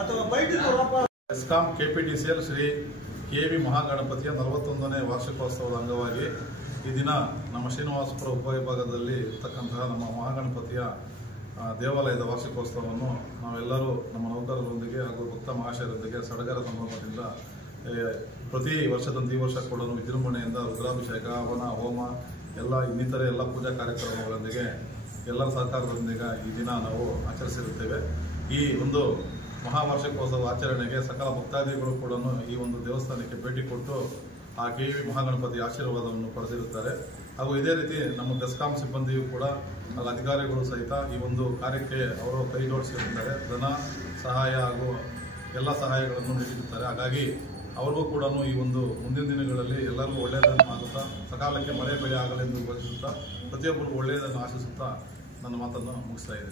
ಅಥವಾ byte ESCOM KPTCL Shri KV ಮಹಾಗಣಪತಿಯ 41ನೇ ವಾರ್ಷಿಕೋತ್ಸವದ ಅಂಗವಾಗಿ ಈ ದಿನ ನಮ್ಮ ಶ್ರೀನಿವಾಸಪುರ ಉಪವಿಭಾಗದಲ್ಲಿ ಇರ್ತಕ್ಕಂತಹ ನಮ್ಮ ಮಹಾಗಣಪತಿಯ ದೇವಾಲಯದ ವಾರ್ಷಿಕೋತ್ಸವವನ್ನು ನಾವೆಲ್ಲರೂ ನಮ್ಮ ನೌಕರರೊಂದಿಗೆ ಹಾಗೂ ಭಕ್ತ ಮಹಾಶಯರೊಂದಿಗೆ ಸಡಗರ ಸಂಭ್ರಮದಿಂದ ಪ್ರತಿ ವರ್ಷದಂತೆ ಈ ವರ್ಷ ಕೂಡ ವಿಜೃಂಭಣೆಯಿಂದ ರುದ್ರಾಭಿಷೇಕ ಹವನ ಹೋಮ ಎಲ್ಲ ಇನ್ನಿತರೆ ಎಲ್ಲ ಪೂಜಾ ಕಾರ್ಯಕ್ರಮಗಳೊಂದಿಗೆ ಎಲ್ಲರ ಸಹಕಾರದೊಂದಿಗೆ ಈ ದಿನ ನಾವು ಆಚರಿಸಿರುತ್ತೇವೆ. ಈ ಒಂದು ಮಹಾವಾರ್ಷಿಕೋತ್ಸವ ಆಚರಣೆಗೆ ಸಕಲ ಭಕ್ತಾದಿಗಳು ಕೂಡ ಈ ಒಂದು ದೇವಸ್ಥಾನಕ್ಕೆ ಭೇಟಿ ಕೊಟ್ಟು ಆ ಕೆವಿ ಮಹಾಗಣಪತಿ ಆಶೀರ್ವಾದವನ್ನು ಪಡೆದಿರುತ್ತಾರೆ. ಹಾಗೂ ಇದೇ ರೀತಿ ನಮ್ಮ ಬೆಸ್ಕಾಂ ಸಿಬ್ಬಂದಿಯೂ ಕೂಡ ಅಧಿಕಾರಿಗಳು ಸಹಿತ ಈ ಒಂದು ಕಾರ್ಯಕ್ಕೆ ಅವರು ಕೈ ಜೋಡಿಸಿರುತ್ತಾರೆ. ಧನ ಸಹಾಯ ಹಾಗೂ ಎಲ್ಲ ಸಹಾಯಗಳನ್ನು ನೀಡಿರುತ್ತಾರೆ. ಹಾಗಾಗಿ ಅವ್ರಿಗೂ ಕೂಡ ಈ ಒಂದು ಮುಂದಿನ ದಿನಗಳಲ್ಲಿ ಎಲ್ಲರಿಗೂ ಒಳ್ಳೆಯದನ್ನು ಆಗುತ್ತಾ ಸಕಾಲಕ್ಕೆ ಮಳೆ ಬೆಳೆ ಆಗಲೆಂದು ಬಯಸುತ್ತಾ ಪ್ರತಿಯೊಬ್ಬರಿಗೂ ಒಳ್ಳೆಯದನ್ನು ಆಶಿಸುತ್ತಾ ನನ್ನ ಮಾತನ್ನು ಮುಗಿಸ್ತಾ ಇದ್ದೇನೆ.